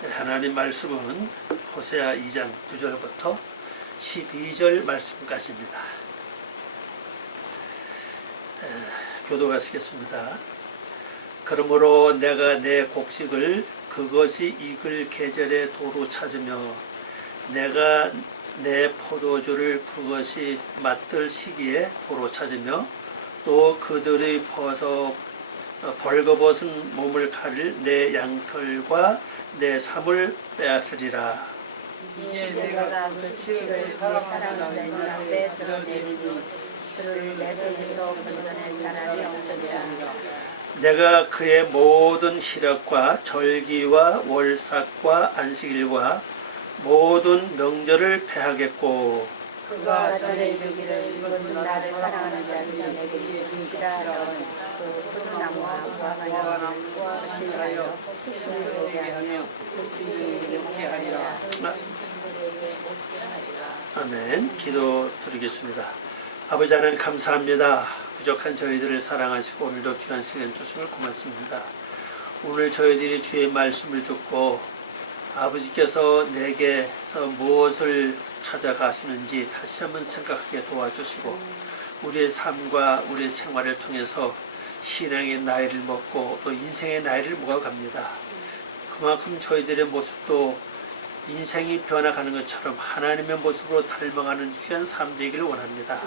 하나님 말씀은 호세아 2장 9절부터 12절 말씀까지입니다. 교도하시겠습니다. 그러므로 내가 내 곡식을 그것이 익을 계절에 도로 찾으며 내가 내 포도주를 그것이 맛들 시기에 도로 찾으며 또 그들의 벌거벗은 몸을 가릴 내 양털과 내 삶을 빼앗으리라. 이제 내가 그 수치를 사랑하는 내 눈앞에 드러내리니 그를 내 손에서 건져낼 사람이 없으리라. 내가 그의 모든 희락과 절기와 월삭과 안식일과 모든 명절을 패하겠고 그가 전에 이르기를 이것은 나를 사랑하는 자들이 내게 주시라 하던 그 푸른나무와 무화과나무와 신하여 숲을 보게 하며 그 짐승에게 먹게 하리라. 아멘. 기도 드리겠습니다. 아버지 하나님 감사합니다. 부족한 저희들을 사랑하시고 오늘도 귀한 시간 주심을 고맙습니다. 오늘 저희들이 주의 말씀을 듣고 아버지께서 내게서 무엇을 찾아가시는지 다시 한번 생각하게 도와주시고 우리의 삶과 우리의 생활을 통해서 신앙의 나이를 먹고 또 인생의 나이를 먹어갑니다. 그만큼 저희들의 모습도 인생이 변화가는 것처럼 하나님의 모습으로 닮아가는 귀한 삶 되기를 원합니다.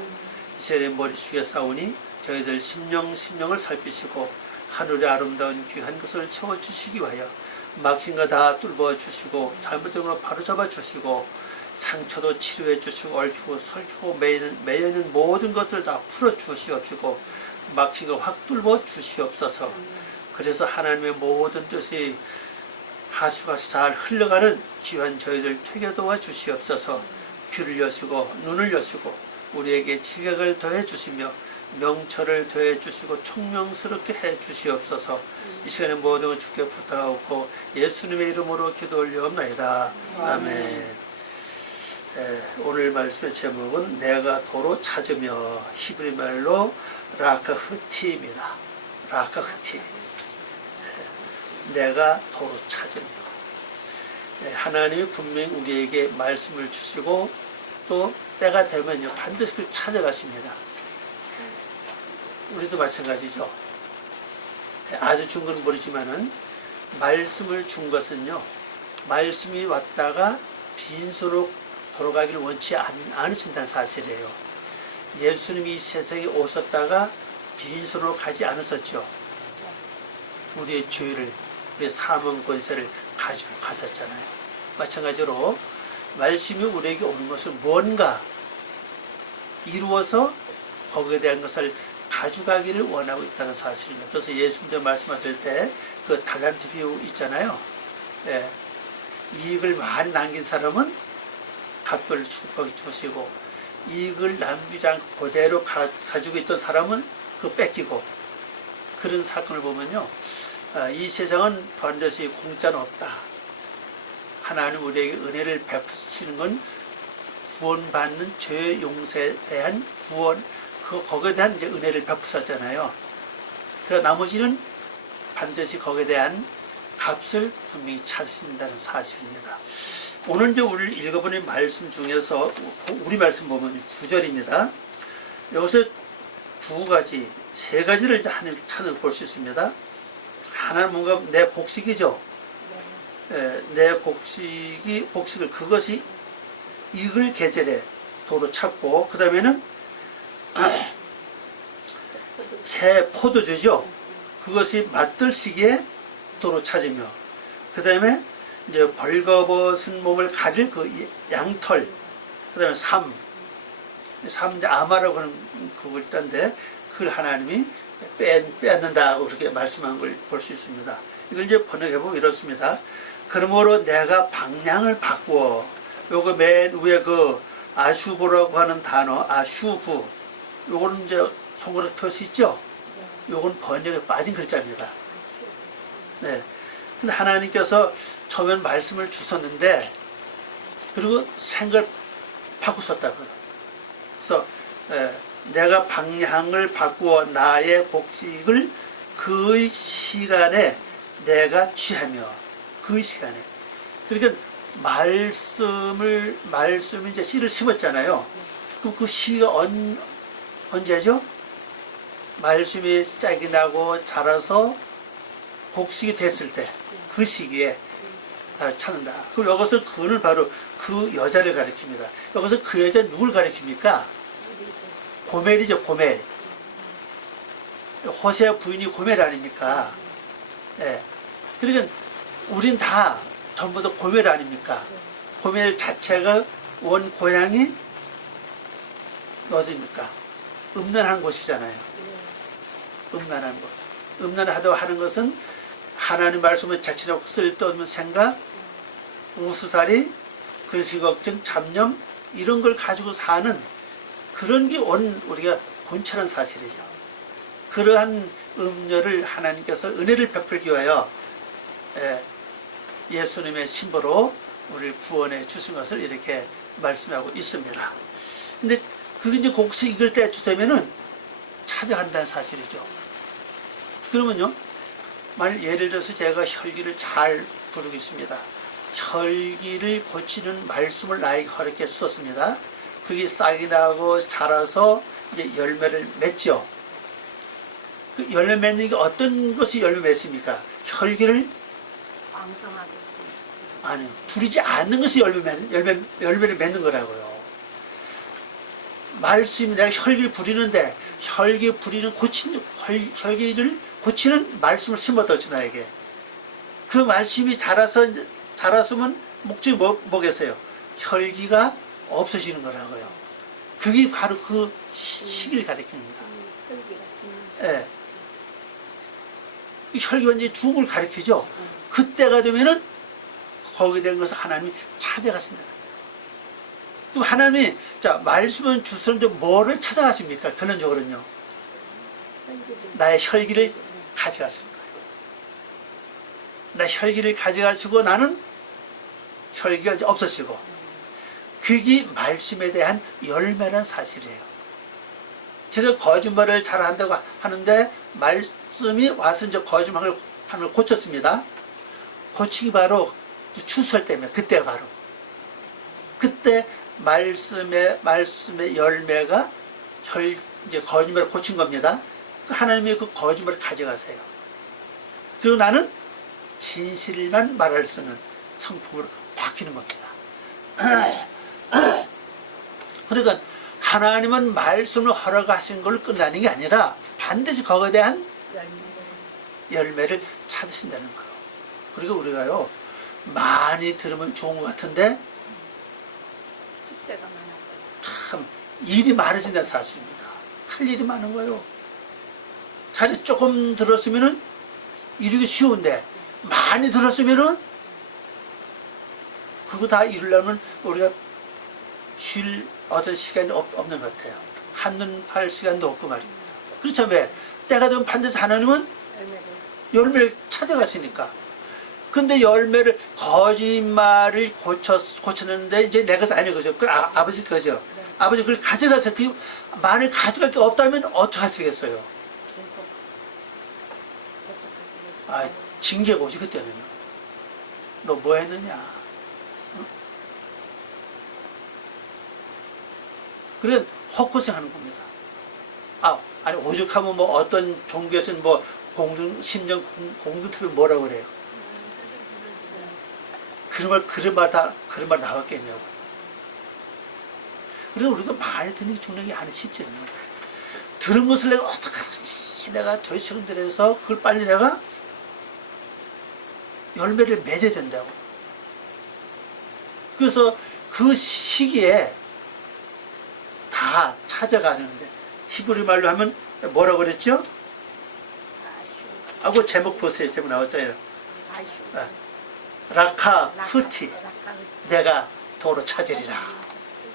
이 시간에 머리 숙여 싸우니 저희들 심령을 살피시고 하늘의 아름다운 귀한 것을 채워주시기 위하여 막힌 거 다 뚫어주시고 잘못된 거 바로잡아 주시고 상처도 치료해 주시고 얽히고 설키고 매여있는 모든 것들 다 풀어주시옵시고 막힌 거 확 뚫어 주시옵소서. 그래서 하나님의 모든 뜻이 하수같이 잘 흘러가는 귀한 저희들 되게 도와주시옵소서. 귀를 여시고 눈을 여시고 우리에게 지각을 더해 주시며 명철을 더해 주시고 총명스럽게 해 주시옵소서. 이 시간에 모든 걸 주께 부탁하고 예수님의 이름으로 기도 올려옵나이다. 아멘. 오늘 말씀의 제목은 내가 도로 찾으며 히브리 말로 라카흐티입니다. 라카흐티. 내가 도로 찾으며 하나님이 분명히 우리에게 말씀을 주시고 또 때가 되면요 반드시 그를 찾아가십니다. 우리도 마찬가지죠. 아주 준 건 모르지만은 말씀을 준 것은요 말씀이 왔다가 빈손으로 돌아가기를 원치 않으신다는 사실이에요. 예수님이 이 세상에 오셨다가 빈손으로 가지 않으셨죠. 우리의 죄를 우리의 사망 권세를 가지고 가셨잖아요. 마찬가지로 말씀이 우리에게 오는 것은 뭔가 이루어서 거기에 대한 것을 가져가기를 원하고 있다는 사실입니다. 그래서 예수님도 말씀하실 때 그 달란트 비유 있잖아요. 이익을 많이 남긴 사람은 값을 축복해 주시고 이익을 남기지 않고 그대로 가지고 있던 사람은 그거 뺏기고 그런 사건을 보면요. 이 세상은 반드시 공짜는 없다. 하나님 우리에게 은혜를 베푸시는 건 구원받는 죄 용서에 대한 구원, 거기에 대한 이제 은혜를 베푸셨잖아요. 그러나 나머지는 반드시 거기에 대한 값을 분명히 찾으신다는 사실입니다. 오늘 이제 우리 읽어보는 말씀 중에서 우리 말씀 보면 9절입니다. 여기서 세 가지를 이제 하나님 찬을 볼 수 있습니다. 하나는 뭔가 내 곡식이죠. 내 곡식을 그것이 익을 계절에 도로 찾고 그 다음에는 새 포도주죠. 그것이 맛들 시기에 도로 찾으며 그 다음에 이제 벌거벗은 몸을 가릴 그 양털 그 다음에 삶 이제 아마라고 하는 그걸 있던데 그걸 하나님이 빼앗는다고 그렇게 말씀한 걸 볼 수 있습니다. 이걸 이제 번역해보면 이렇습니다. 그러므로 내가 방향을 바꾸어 요거 맨 위에 그 아슈브라고 하는 단어 아슈브 요거는 이제 손가락 표시 있죠? 요건 번역에 빠진 글자입니다. 네. 근데 하나님께서 처음엔 말씀을 주셨는데 그리고 생각을 바꾸셨다고요. 그래서 내가 방향을 바꾸어 나의 곡식을 그 시간에 내가 취하며 그 시간에 그러니까 말씀이 이제 씨를 심었잖아요. 그럼 그 씨가 언제죠? 말씀이 짝이 나고 자라서 곡식이 됐을 때 그 시기에 나를 찾는다. 그럼 여기서 그는 바로 그 여자를 가리킵니다. 여기서 그 여자 누굴 가리킵니까? 고멜이죠, 고멜. 호세아 부인이 고멜 아닙니까? 예. 그러니까 우린 다 전부 다 고멜 아닙니까? 고멜 자체가 원 고향이 어디입니까? 음란한 곳이잖아요. 음란한 곳. 음란하다고 하는 것은 하나님 말씀을 자칫하고 쓸데없는 생각, 우수살이, 근심걱정, 잡념 이런 걸 가지고 사는 그런 게 우리가 본처는 사실이죠. 그러한 음녀를 하나님께서 은혜를 베풀기 위하여 예수님의 신부로 우리를 구원해 주신 것을 이렇게 말씀하고 있습니다. 근데 그게 이제 곡식 익을 때쯤 되면은 찾아간다는 사실이죠. 그러면요, 만약 예를 들어서 제가 혈기를 잘 부르고 있습니다. 혈기를 고치는 말씀을 나에게 허락해 주었습니다. 그게 싹이 나고 자라서 이제 열매를 맺죠. 그 열매 맺는 게 어떤 것이 열매 맺습니까? 혈기를 왕성하게 아니 부리지 않는 것이 열매를 맺는 거라고요. 말씀이 내가 혈기를 부리는데 혈기 부리는 혈기를 고치는 말씀을 심어뒀지 나에게. 그 말씀이 자랐으면 목적이 뭐겠어요? 혈기가 없어지는 거라고요. 그게 바로 그 시기를 가리킵니다. 예. 이 혈기가 이제 죽음을 가리키죠. 그때가 되면은 거기에 대한 것을 하나님이 찾아가신다. 그럼 하나님이 자 말씀은 주셨는데 뭐를 찾아가십니까? 결론적으로는요. 나의 혈기를 가져가시는 거예요. 나 혈기를 가져가시고 나는 혈기가 이제 없어지고 그게 말씀에 대한 열매라는 사실이에요. 제가 거짓말을 잘 한다고 하는데 말씀이 와서 이제 거짓말을 하는 걸 고쳤습니다. 고치기 바로 추수할 때면 그때 바로 그때 말씀의 열매가 이제 거짓말을 고친 겁니다. 하나님이 그 거짓말을 가져가세요. 그리고 나는 진실만 말할 수 있는 성품으로 바뀌는 겁니다. 그러니까 하나님은 말씀을 허락하신 걸 끝나는 게 아니라 반드시 거기에 대한 열매를 찾으신다는 거예요. 그리고 우리가요 많이 들으면 좋은 것 같은데 숙제가 많아서 참 일이 많아진다는 사실입니다. 할 일이 많은 거예요. 자리 조금 들었으면은 이루기 쉬운데 많이 들었으면은 그거 다 이루려면 우리가 쉴 어떤 시간이 없는 것 같아요. 한눈 팔 시간도 없고 말입니다. 그렇죠. 왜? 때가 되면 반드시 하나님은 열매를 찾아가시니까. 근데 열매를 거짓말을 고쳤는데 이제 내 것은 아닌 거죠. 그 아버지 거죠. 아버지 그걸 가져가서 그 말을 가져갈 게 없다면 어떻게 하시겠어요? 계속 아, 징계가 오지 그때는요. 너 뭐 했느냐? 어? 그래 헛고생 하는 겁니다. 아니 오죽하면 뭐 어떤 종교에서는 뭐 심령 공중탑이 뭐라고 그래요? 그런 말 나왔겠냐고요. 그래서 우리가 많이 듣는 게 중요한 게 아니 쉽지 않나요? 들은 것을 내가 어떻게 하든지 내가 되새김들해서 그걸 빨리 내가 열매를 맺어야 된다고. 그래서 그 시기에 다 찾아가는데 히브리 말로 하면 뭐라고 그랬죠? 그 제목 보세요. 제목 나왔잖아요. 라카 흐티 내가 도로 찾으리라.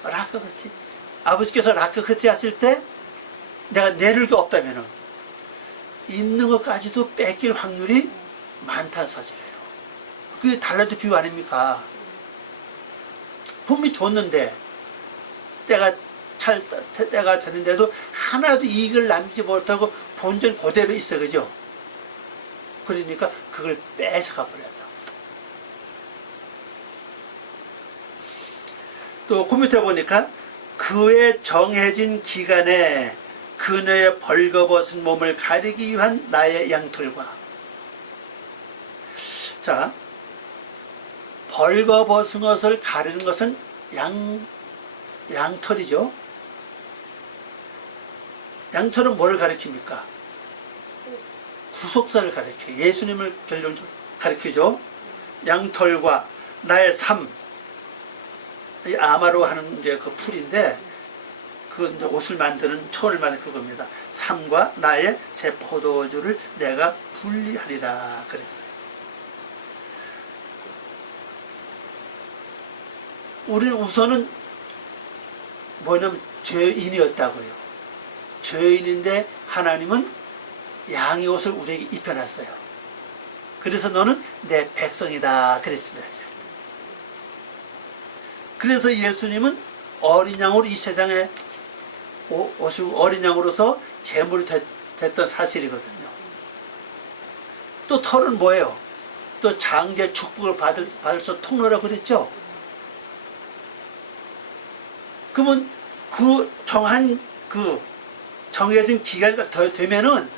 라카 흐티 아버지께서 라카 흐티 하실 때 내가 내릴 게 없다면 있는 것까지도 뺏길 확률이 많다는 사실이에요. 그게 달라도 비유 아닙니까? 분명히 줬는데 때가 됐는데도 하나도 이익을 남기지 못하고 본전 그대로 있어. 그죠? 그러니까 그걸 뺏어가 버렸다. 또 컴퓨터 보니까 그의 정해진 기간에 그녀의 벌거벗은 몸을 가리기 위한 나의 양털과. 자, 벌거벗은 것을 가리는 것은 양털이죠. 양털은 뭐를 가리킵니까? 구속사를 가리켜요. 예수님을 결론적으로 가리키죠. 양털과 나의 삶, 이 아마로 하는 이제 그 풀인데, 그 이제 옷을 만드는 천을 만드는 그겁니다. 삶과 나의 새 포도주를 내가 분리하리라 그랬어요. 우리는 우선은 뭐냐면 죄인이었다고요. 죄인인데 하나님은 양의 옷을 우리에게 입혀놨어요. 그래서 너는 내 백성이다 그랬습니다. 그래서 예수님은 어린 양으로 이 세상에 오시고 어린 양으로서 제물이 됐던 사실이거든요. 또 털은 뭐예요? 또 장제 축복을 받을 수 통로라고 그랬죠. 그러면 그 정해진 기간이 더 되면은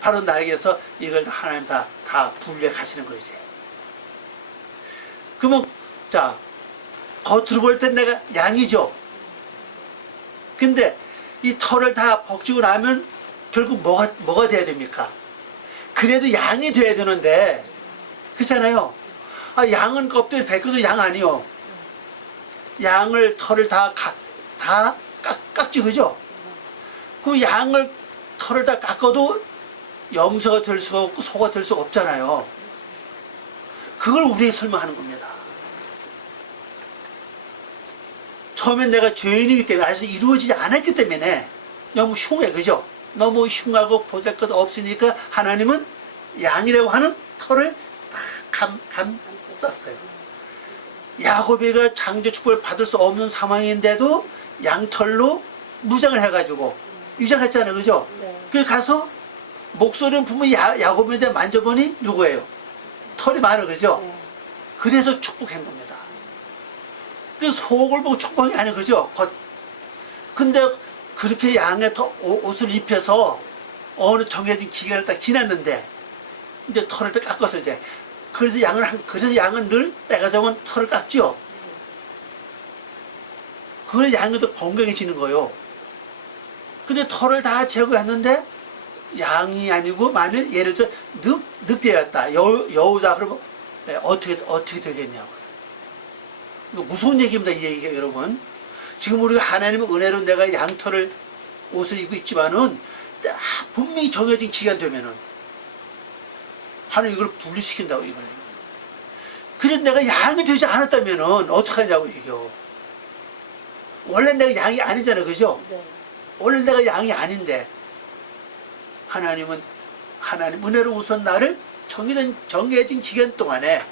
바로 나에게서 이걸 하나님 다 분리해 가시는 거죠. 그러면 자, 겉으로 볼 땐 내가 양이죠. 근데 이 털을 다 벗기고 나면 결국 뭐가 돼야 됩니까? 그래도 양이 돼야 되는데, 그렇잖아요. 아, 양은 껍데기 벗겨도 양 아니요. 양을 털을 다 깎지, 그죠? 그 양을 털을 다 깎아도 염소가 될 수가 없고 소가 될 수가 없잖아요. 그걸 우리에게 설명하는 겁니다. 처음엔 내가 죄인이기 때문에 아직 이루어지지 않았기 때문에 너무 흉해, 그죠? 너무 흉하고 보잘것 없으니까 하나님은 양이라고 하는 털을 다 감쌌어요. 야곱이가 장제 축복을 받을 수 없는 상황인데도 양털로 무장을 해가지고 위장했잖아요, 그죠? 네. 그래서 가서 목소리는 분명히 야곱인데 만져보니 누구예요? 털이 많아, 그죠? 네. 그래서 축복한 겁니다. 그 속을 보고 축복한 게 아니에요, 그죠? 근데 그렇게 양의 옷을 입혀서 어느 정해진 기간을 딱 지났는데 이제 털을 딱 깎아서 이제 그래서 양은 늘 때가 되면 털을 깎죠. 그래서 양이 더 건강해지는 거예요. 근데 털을 다 제거했는데 양이 아니고 만일 예를 들어 늑대였다, 여우다 그러면 어떻게 되겠냐고요. 이거 무서운 얘기입니다, 이 얘기가. 여러분, 지금 우리가 하나님의 은혜로 내가 양털을 옷을 입고 있지만은 분명히 정해진 기간 되면은 하나님 이걸 분리시킨다고, 이걸요. 그래도 내가 양이 되지 않았다면은 어떡하냐고, 이게요. 원래 내가 양이 아니잖아요, 그죠? 네. 원래 내가 양이 아닌데 하나님 은혜로 우선 나를 정해진 기간 동안에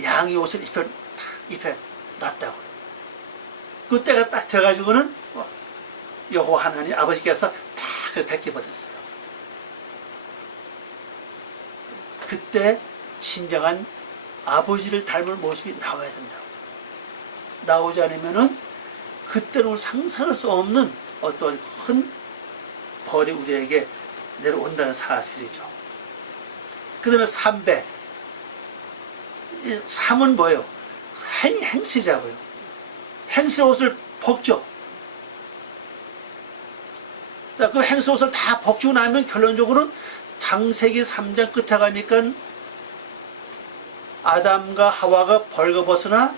양의 옷을 입혀 놨다고요. 그때가 딱 돼가지고는 여호와 하나님 아버지께서 다 그걸 벗겨버렸어요. 그때 진정한 아버지를 닮은 모습이 나와야 된다고. 나오지 않으면은 그때는 상상할 수 없는 어떤 큰 벌이 우리에게 내려온다는 사실이죠. 그 다음에 3배. 이 3은 뭐예요? 행실이라고요. 행실 옷을 벗죠. 자, 그 행실 옷을 다 벗기고 나면 결론적으로는 창세기 3장 끝에 가니까 아담과 하와가 벌거벗으나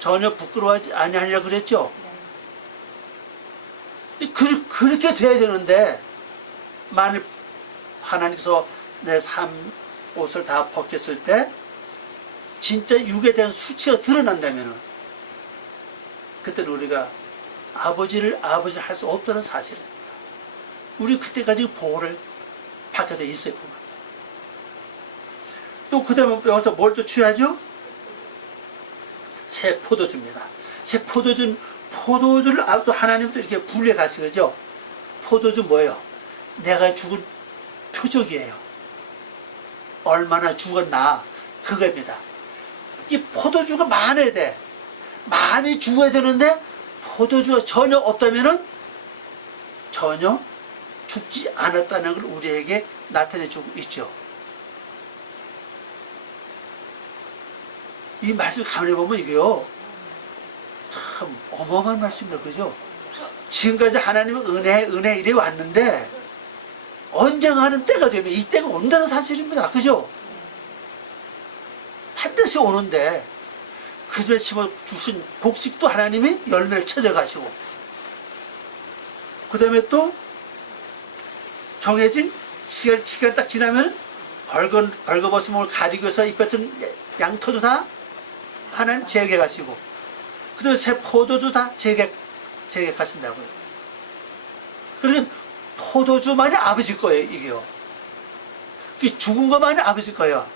전혀 부끄러워하지 아니하리라 그랬죠. 그렇게 돼야 되는데 만일 하나님께서 내 삶 옷을 다 벗겼을 때 진짜 육에 대한 수치가 드러난다면 그때는 우리가 아버지를 할 수 없다는 사실입니다. 우리 그때까지 보호를 받게 돼 있어요. 보면. 또 그 다음에 여기서 뭘 또 취하죠? 새 포도주입니다. 새 포도주를 또 하나님도 이렇게 분리해 가신 거죠. 포도주 뭐예요? 내가 죽은 표적이에요. 얼마나 죽었나 그겁니다. 이 포도주가 많아야 돼. 많이 죽어야 되는데 포도주가 전혀 없다면은 전혀 죽지 않았다는 걸 우리에게 나타내주고 있죠. 이 말씀을 가만히 보면 이게요, 참 어마어마한 말씀이다, 그죠? 지금까지 하나님은 은혜 이래 왔는데 언젠가 하는 때가 되면 이 때가 온다는 사실입니다, 그죠? 반드시 오는데 그 집에 심어 주신 곡식도 하나님이 열매를 찾아가시고, 그 다음에 또 정해진 시간 딱 지나면 벌거벗은 몸을 가리고 해서 입혔던 양털도 다 하나님 제게 가시고, 그 다음에 새 포도주 다 제게 가신다고요. 그러니까 포도주만이 아버지 거예요, 이게요. 죽은 것만이 아버지 거예요.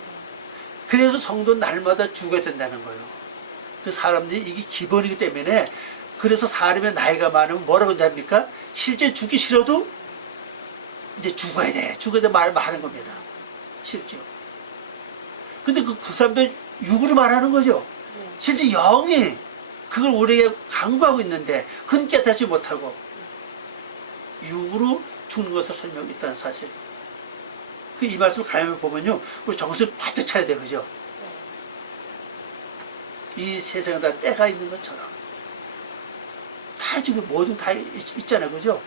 그래서 성도 날마다 죽어야 된다는 거예요. 그 사람들이 이게 기본이기 때문에, 그래서 사람의 나이가 많으면 뭐라고 합니까? 실제 죽기 싫어도 이제 죽어야 돼 말을 하는 겁니다. 실제. 근데 그 사람들 육으로 말하는 거죠. 실제 영이 그걸 우리에게 강구하고 있는데 그건 깨닫지 못하고 육으로 죽는 것을 설명했다는 사실. 이 말씀을 가만히 보면요, 우리 정신을 바짝 차려야 돼, 그죠? 이 세상에 다 때가 있는 것처럼 다 지금 모두 다 있잖아요, 그죠?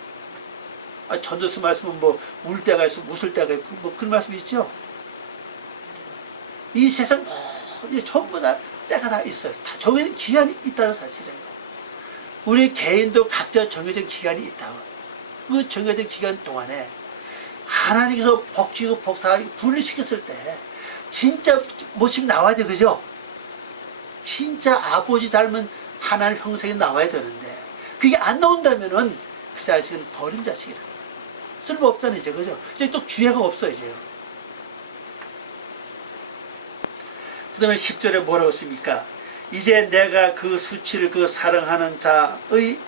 전도서 말씀은 뭐 울 때가 있고 무술 때가 있고 뭐 그런 말씀이 있죠. 이 세상 모두 전부 다 때가 다 있어요. 다 정해진 기한이 있다는 사실이에요. 우리 개인도 각자 정해진 기간이 있다고. 그 정해진 기간 동안에 하나님께서 복지고 복다 분리시켰을 때 진짜 모습이 나와야 돼, 그죠? 진짜 아버지 닮은 하나님 형상이 나와야 되는데 그게 안 나온다면은 그 자식은 버린 자식이라. 쓸모없잖아요, 이제, 그죠? 이제 또 기회가 없어, 이제요. 그 다음에 10절에 뭐라고 씁니까? 이제 내가 그 수치를 그 사랑하는 자의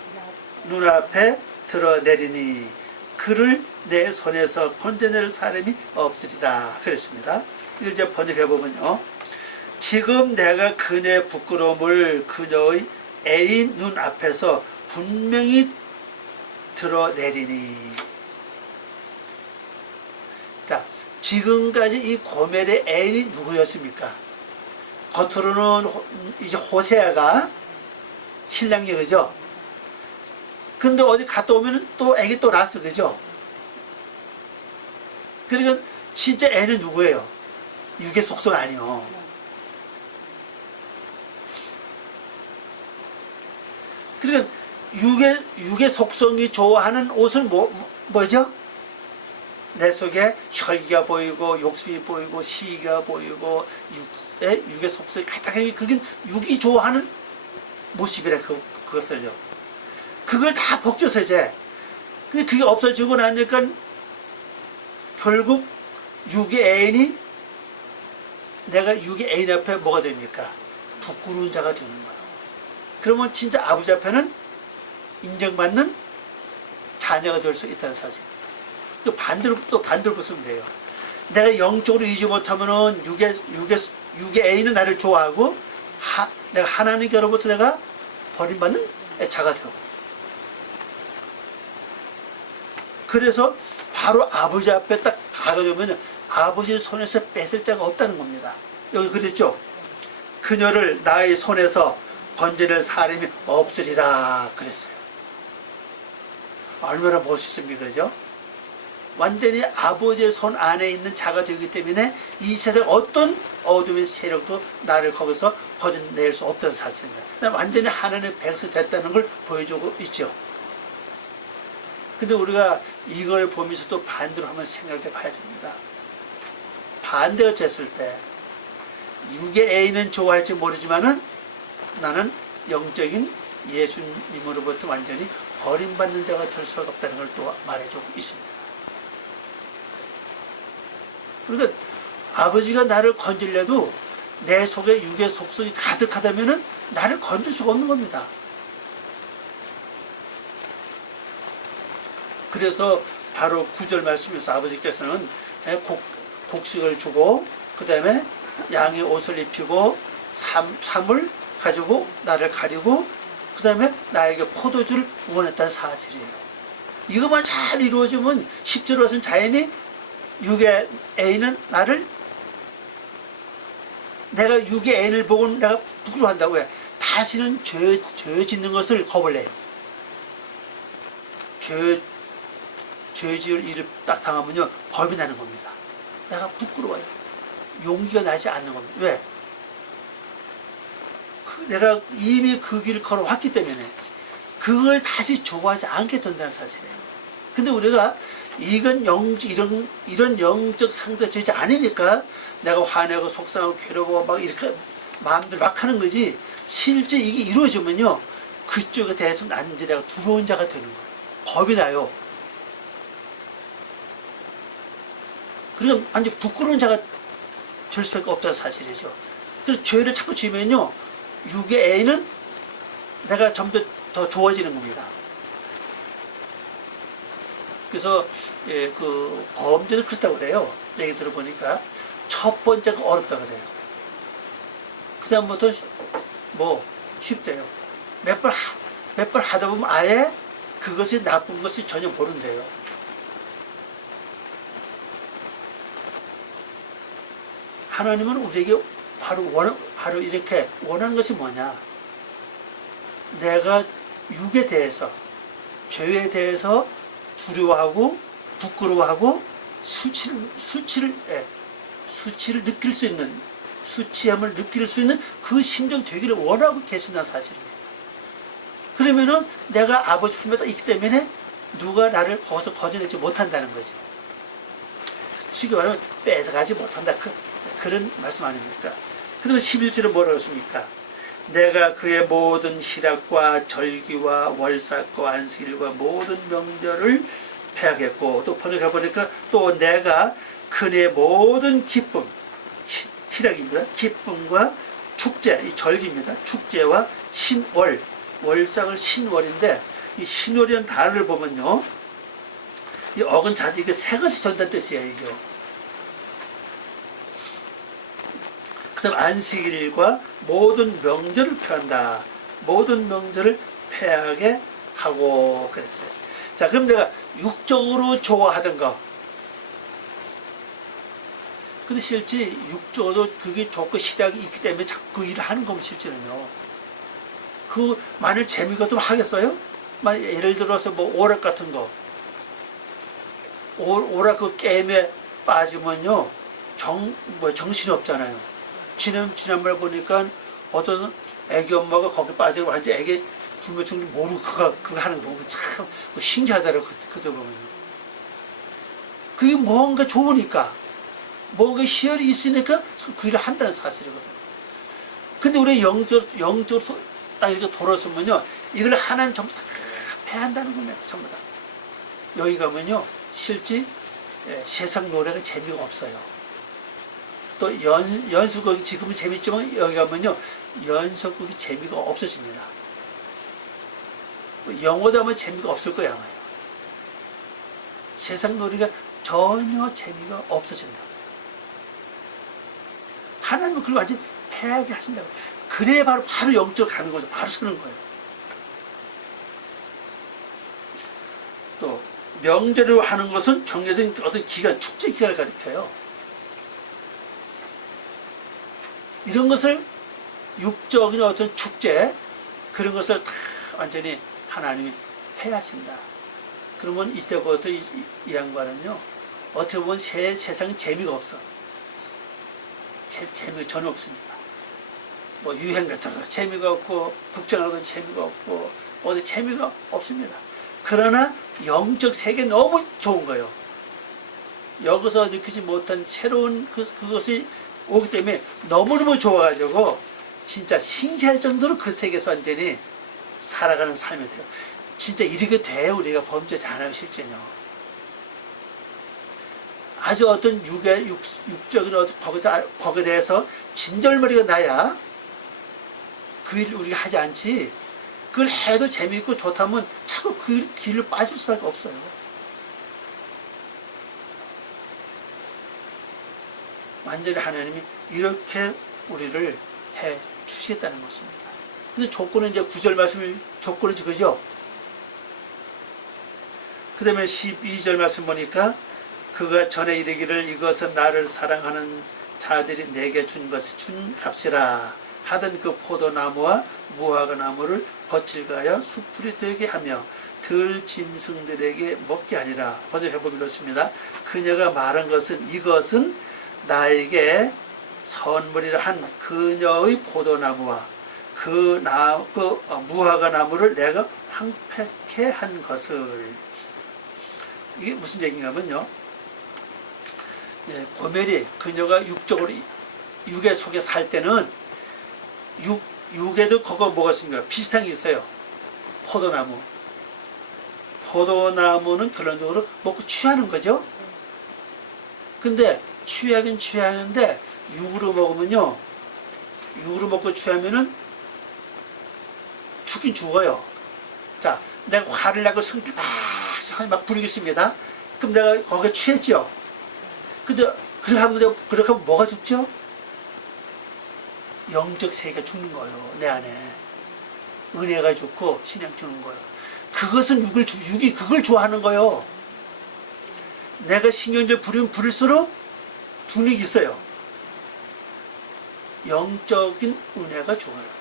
눈앞에 드러내리니 그를 내 손에서 건져낼 사람이 없으리라. 그랬습니다. 이걸 이제 번역해보면요, 지금 내가 그녀의 부끄러움을 그녀의 애인 눈앞에서 분명히 드러내리니. 자, 지금까지 이 고멜의 애인이 누구였습니까? 겉으로는 이제 호세아가 신랑이, 그죠? 근데 어디 갔다 오면 또 애기 또 낳았어, 그죠? 그러니까 진짜 애는 누구예요? 육의 속성 아니요. 그러니까 육의 속성이 좋아하는 옷은 뭐죠? 내 속에 혈기가 보이고 욕심이 보이고 시기가 보이고 육의 속성이 가득하게, 그게 육이 좋아하는 모습이래. 그것을요. 그걸 다 벗겨서 이제, 근데 그게 없어지고 나니까 결국 육의 애인이, 내가 육의 애인 앞에 뭐가 됩니까? 부끄러운 자가 되는 거예요. 그러면 진짜 아버지 앞에는 인정받는 자녀가 될 수 있다는 사실. 반대로 보시면 돼요. 내가 영적으로 이지 못하면은 육의 애인은 나를 좋아하고 내가 하나님께로부터 내가 버림받는 자가 되고, 그래서 바로 아버지 앞에 딱 가게 되면 아버지 손에서 뺏을 자가 없다는 겁니다. 여기 그랬죠? 그녀를 나의 손에서 건져낼 사람이 없으리라 그랬어요. 얼마나 멋있습니까, 그죠? 완전히 아버지의 손 안에 있는 자가 되기 때문에 이 세상 어떤 어둠의 세력도 나를 거기서 건져낼 수 없다는 사실입니다. 완전히 하나님의 백성이 됐다는 걸 보여주고 있죠. 근데 우리가 이걸 보면서 또 반대로 한번 생각해 봐야 됩니다. 반대가 됐을 때 육의 애인은 좋아할지 모르지만은 나는 영적인 예수님으로부터 완전히 버림받는 자가 될 수밖에 없다는 걸 또 말해주고 있습니다. 그러니까 아버지가 나를 건질래도 내 속에 육의 속성이 가득하다면은 나를 건질 수가 없는 겁니다. 그래서 바로 9절 말씀에서 아버지께서는 곡식을 주고 그 다음에 양의 옷을 입히고 삼을 가지고 나를 가리고 그 다음에 나에게 포도주를 원했다는 사실이에요. 이것만 잘 이루어지면 10절로서는 자연히 육의 애인은 내가 육의 애인을 보고 내가 부끄러워한다고 해. 다시는 죄 짓는 것을 겁을 내요. 죄 지을 일을 딱 당하면요, 법이 나는 겁니다. 내가 부끄러워요. 용기가 나지 않는 겁니다. 왜? 내가 이미 그 길을 걸어왔기 때문에 그걸 다시 좋아하지 않게 된다는 사실이에요. 근데 우리가 이런 영적 상태가 되지 않으니까 내가 화내고 속상하고 괴로워 막 이렇게 마음들 막 하는 거지, 실제 이게 이루어지면요, 그쪽에 대해서 완전히 내가 두려운 자가 되는 거예요. 겁이 나요. 그러니까 완전 부끄러운 자가 될 수밖에 없다는 사실이죠. 그래서 죄를 자꾸 지으면요, 육의 애인은 내가 점점 더 좋아지는 겁니다. 그래서 그 범죄도 그렇다고 그래요. 얘기 들어보니까 첫 번째가 어렵다 그래요. 그 다음부터 뭐 쉽대요. 몇 번 하다 보면 아예 그것이 나쁜 것을 전혀 모른대요. 하나님은 우리에게 바로 이렇게 원하는 것이 뭐냐? 내가 육에 대해서, 죄에 대해서 두려워하고 부끄러워하고 수치를 느낄 수 있는, 수치함을 느낄 수 있는 그 심정 되기를 원하고 계신다는 사실입니다. 그러면은 내가 아버지 품에 있기 때문에 누가 나를 거기서 거저내지 못한다는 거죠. 쉽게 말하면 뺏어가지 못한다. 그런 말씀 아닙니까? 그러면 11절은 뭐라고 했습니까? 내가 그의 모든 희락과 절기와 월삭과 안식일과 모든 명절을 폐하겠고, 또 번역해 보니까 또 내가 그의 모든 기쁨, 희락입니다. 기쁨과 축제, 이 절기입니다. 축제와 신월, 월삭을 신월인데, 이 신월이라는 단어를 보면요, 이 어근자지 이게 새 것이 된다는 뜻이에요. 이게. 그 다음 안식일과 모든 명절을 폐한다. 모든 명절을 폐하게 하고 그랬어요. 자, 그럼 내가 육적으로 좋아하던 거, 근데 실제 육적으로 그게 좋고 시작이 있기 때문에 자꾸 그 일을 하는 거면 실제는요, 그 만일 재미가 좀 하겠어요? 예를 들어서 뭐 오락 같은 거, 오락 그 게임에 빠지면요, 정신이 없잖아요. 지난번에 보니까 어떤 애기 엄마가 거기 빠지고 완전 애기 굶어 죽는 줄 모르고 그거 하는 거 보면 참 신기하더라고요. 그때 보면요. 그게 뭔가 좋으니까, 뭔가 희열이 있으니까 그 일을 한다는 사실이거든요. 근데 우리 영적으로 딱 이렇게 돌아서면요, 이걸 하나는 전부 다 패한다는 겁니다. 전부 다. 여기 가면요, 실제 세상 노래가 재미가 없어요. 또 연수곡이 지금은 재밌지만 여기 가면요, 연속곡이 재미가 없어집니다. 영어도 하면 재미가 없을 거야 아마요. 세상 놀이가 전혀 재미가 없어진다. 하나님은 그걸 완전 패하게 하신다고. 그래야 바로 영적으로 가는 거죠. 바로 서는 거예요. 또 명절을 하는 것은 정해진 어떤 기간, 축제 기간을 가리켜요. 이런 것을 육적인 어떤 축제, 그런 것을 다 완전히 하나님이 폐하신다. 그러면 이때부터 이 양반은요, 어떻게 보면 세상에 재미가 없어. 재미가 전혀 없습니다. 뭐 유행 같은 거 재미가 없고, 국정하고도 재미가 없고, 어디 재미가 없습니다. 그러나 영적 세계 너무 좋은 거예요. 여기서 느끼지 못한 새로운 그것이 오기 때문에 너무너무 좋아가지고 진짜 신기할 정도로 그 세계에서 완전히 살아가는 삶이 돼요. 진짜 이렇게 돼. 우리가 범죄하지 않아요, 실제는요. 아주 어떤 육적인 거기에 대해서 진절머리가 나야 그 일을 우리가 하지 않지, 그걸 해도 재미있고 좋다면 자꾸 그 길로 빠질 수밖에 없어요. 완전히 하나님이 이렇게 우리를 해 주시겠다는 것입니다. 근데 조건은 이제 9절 말씀이 조건이지, 그죠? 그 다음에 12절 말씀 보니까 그가 전에 이르기를 이것은 나를 사랑하는 자들이 내게 준 것이 준 값이라 하던 그 포도나무와 무화과 나무를 거칠가여 숲풀이 되게 하며 들 짐승들에게 먹게 하리라. 번역해보면 이렇습니다. 그녀가 말한 것은 이것은 나에게 선물이라 한 그녀의 포도나무와 그 무화과 나무를 내가 황폐케 한 것을. 이게 무슨 얘기냐면요, 고멜이 그녀가 육의 속에 살 때는 육에도 그거 뭐가 있습니까? 비슷한 게 있어요. 포도나무. 포도나무는 결론적으로 먹고 취하는 거죠. 근데 취하긴 취하는데 육으로 먹으면요, 육으로 먹고 취하면은 죽긴 죽어요. 자, 내가 화를 내고 성질 막 부리겠습니다. 그럼 내가 거기에 취했죠. 근데 그렇게 하면 뭐가 죽죠? 영적 세계가 죽는 거예요. 내 안에 은혜가 죽고 신앙 주는 거예요. 그것은 육이 그걸 좋아하는 거예요. 내가 신경질 부리면 부릴수록 죽는 게 있어요. 영적인 은혜가 좋아요.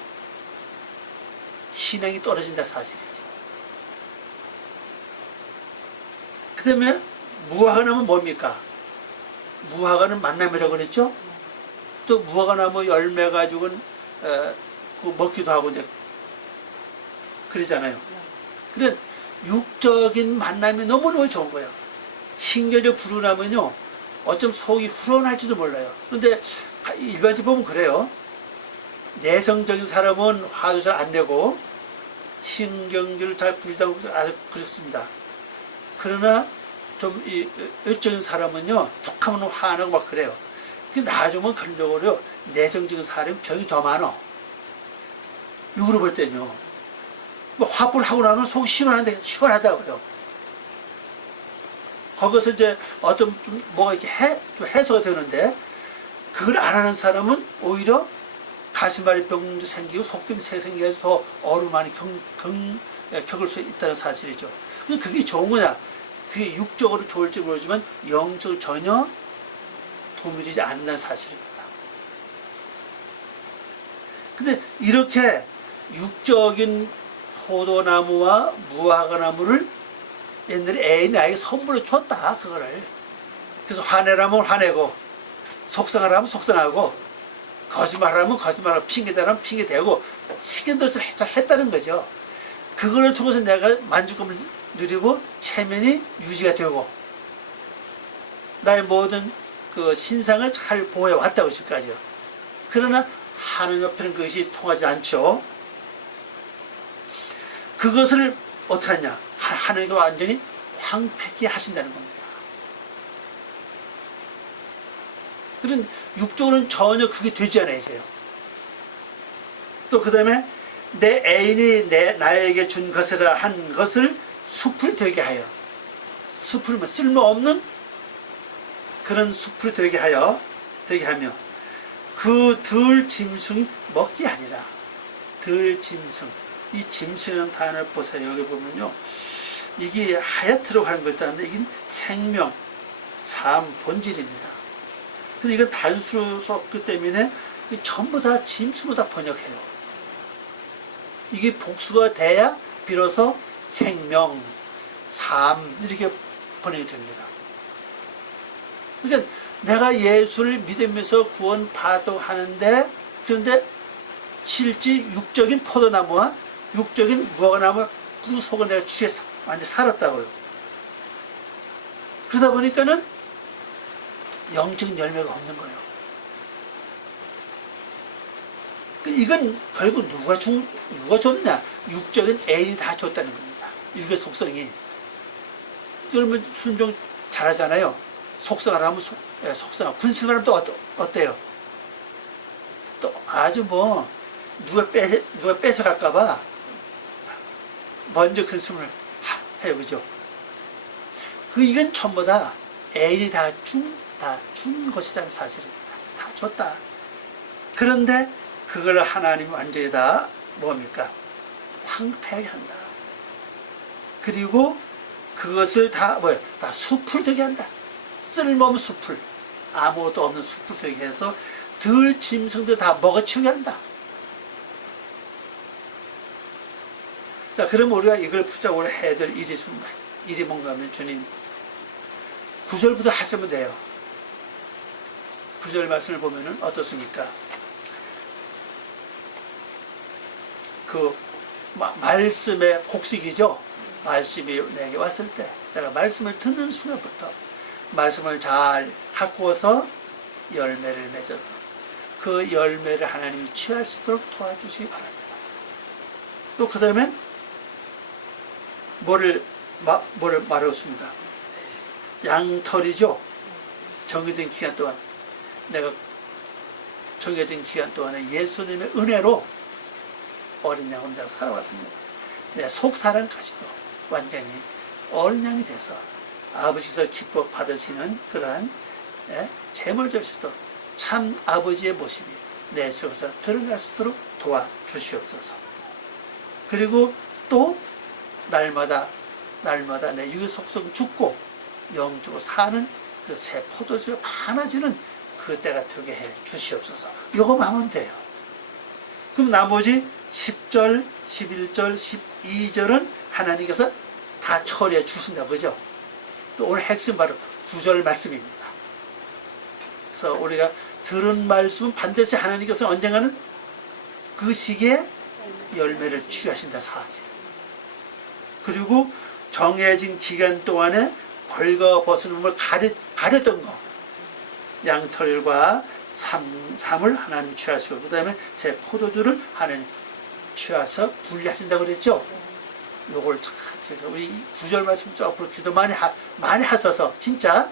신앙이 떨어진다 사실이죠. 그 다음에 무화과나무 뭡니까? 무화과는 만남이라고 그랬죠? 또 무화과나무 열매 가지고는 먹기도 하고 이제 그러잖아요. 그래 육적인 만남이 너무너무 좋은 거예요. 신경적 불운하면요, 어쩜 속이 후련할지도 몰라요. 그런데 일반적으로 보면 그래요. 내성적인 사람은 화도 잘 안 내고 신경질을 잘 부리다 보면 아주 그렇습니다. 그러나 좀 이 외적인 사람은요, 툭 하면 화 안 하고 막 그래요. 나중은 근적으로 내성적인 사람이 병이 더 많아. 육으로 볼 때는요. 뭐 화풀 하고 나면 속이 시원하다고요. 거기서 이제 어떤 좀 뭐가 이렇게 좀 해소가 되는데, 그걸 안 하는 사람은 오히려 가슴앓이 병도 생기고 속병이 생겨서 더 어려움 많이 겪을 수 있다는 사실이죠. 근데 그게 좋은 거냐? 그게 육적으로 좋을지 모르지만 영적으로 전혀 도움이 되지 않는다는 사실입니다. 근데 이렇게 육적인 포도나무와 무화과나무를 옛날에 애인이 나에게 선물로 줬다, 그거를. 그래서 화내라면 화내고, 속상하라면 속상하고, 거짓말하면 거짓말하고, 핑계대라면 핑계대고, 시간도를 했다는 거죠. 그거를 통해서 내가 만족감을 누리고 체면이 유지가 되고, 나의 모든 그 신상을 잘 보호해 왔다고 지금까지요. 그러나 하나님 옆에는 그것이 통하지 않죠. 그것을 어떻게 하냐? 하나님과 완전히 황폐케 하신다는 겁니다. 그런 육적으로는 전혀 그게 되지 않아요. 또 그 다음에 내 애인이 나에게 준 것이라 한 것을 숲풀이 되게 하여, 숲풀이면 쓸모없는 그런 숲풀이 되게 하며 그 들 짐승이 먹기 아니라. 들 짐승, 이 짐승이라는 단어를 보세요. 여기 보면요, 이게 하얗트라고 하는 거 있잖아요. 이게 생명, 삶, 본질입니다. 근데 이건 단수로 썼기 때문에 전부 다 짐승으로 다 번역해요. 이게 복수가 돼야 비로소 생명, 삶 이렇게 번역이 됩니다. 그러니까 내가 예수를 믿으면서 구원 받도록 하는데, 그런데 실제 육적인 포도나무와 육적인 무화과나무 그 속을 내가 취해서 완전히 살았다고요. 그러다 보니까는 영적인 열매가 없는 거예요. 이건 결국 누가 줬냐? 육적인 애인이 다 줬다는 겁니다. 육의 속성이. 그러면 순종 잘하잖아요. 속성하라면 속성하고, 군심하면 또 어때요? 또 아주 뭐 누가 뺏어갈까봐 먼저 근심을 해요, 그죠? 이건 전부 다 애인이 다 준 것이라는 사실입니다. 다 줬다. 그런데 그걸 하나님 완전히 다 뭡니까? 황폐하게 한다. 그리고 그것을 다 숲을 되게 한다. 쓸모없는 숲을, 아무것도 없는 숲을 되게 해서 들 짐승들 다 먹어치우게 한다. 자, 그럼 우리가 이걸 붙잡고 해야 될 일이 뭔가 하면 주님 9절부터 하시면 돼요. 9절 말씀을 보면은 어떻습니까? 그 말씀의 곡식이죠. 말씀이 내게 왔을 때 내가 말씀을 듣는 순간부터 말씀을 잘 가꾸어서 열매를 맺어서 그 열매를 하나님이 취할 수 있도록 도와주시기 바랍니다. 또 그 다음에 뭐를 말하겠습니다. 양털이죠. 정해진 기간 동안 내가 정해진 기간 동안에 예수님의 은혜로 어린 양으로 내가 살아왔습니다. 내 속사람까지도 완전히 어린 양이 돼서 아버지께서 기뻐 받으시는 그러한 재물 줄 수 있도록 참 아버지의 모습이 내 속에서 드러날 수 있도록 도와주시옵소서. 그리고 또 날마다 내 육의 속성 죽고 영적으로 사는 그 새 포도주가 많아지는 그 때가 되게 해 주시옵소서. 이거만 하면 돼요. 그럼 나머지 10절, 11절, 12절은 하나님께서 다 처리해 주신다. 그죠? 오늘 핵심 바로 9절 말씀입니다. 그래서 우리가 들은 말씀은 반드시 하나님께서 언젠가는 그 시기에 열매를 취하신다. 사지. 그리고 정해진 기간 동안에 벌거벗은 몸을 가렸던 거, 양털과 삶을 하나님 취하시고 그 다음에 새 포도주를 하나님 취하서 분리하신다고 그랬죠. 요걸 참 우리 9절 말씀 앞으로 기도 많이 하셔서 진짜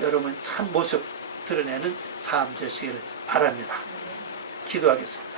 여러분 참 모습 드러내는 삶 되시길 바랍니다. 기도하겠습니다.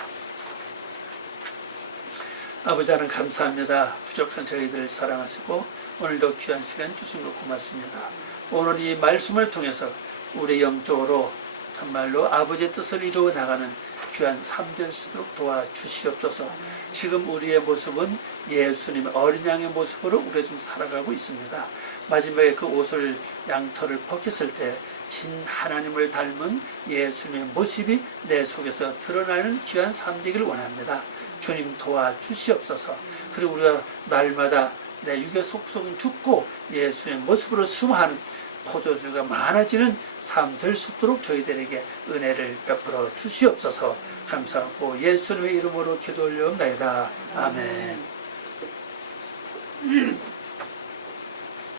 아버지 하나님 감사합니다. 부족한 저희들을 사랑하시고 오늘도 귀한 시간 주신 것 고맙습니다. 오늘 이 말씀을 통해서 우리 영적으로 정말로 아버지의 뜻을 이루어 나가는 귀한 삶 될 수 있도록 도와주시옵소서. 지금 우리의 모습은 예수님의 어린 양의 모습으로 우리가 지금 살아가고 있습니다. 마지막에 그 옷을 양털을 벗겼을 때 진 하나님을 닮은 예수님의 모습이 내 속에서 드러나는 귀한 삶 되기를 원합니다. 주님 도와주시옵소서. 그리고 우리가 날마다 내 육의 속성은 죽고 예수의 모습으로 승화하는 포도주가 많아지는 삶 될 수 있도록 저희들에게 은혜를 베풀어 주시옵소서. 감사하고 예수님의 이름으로 기도 올려옵나이다. 아멘.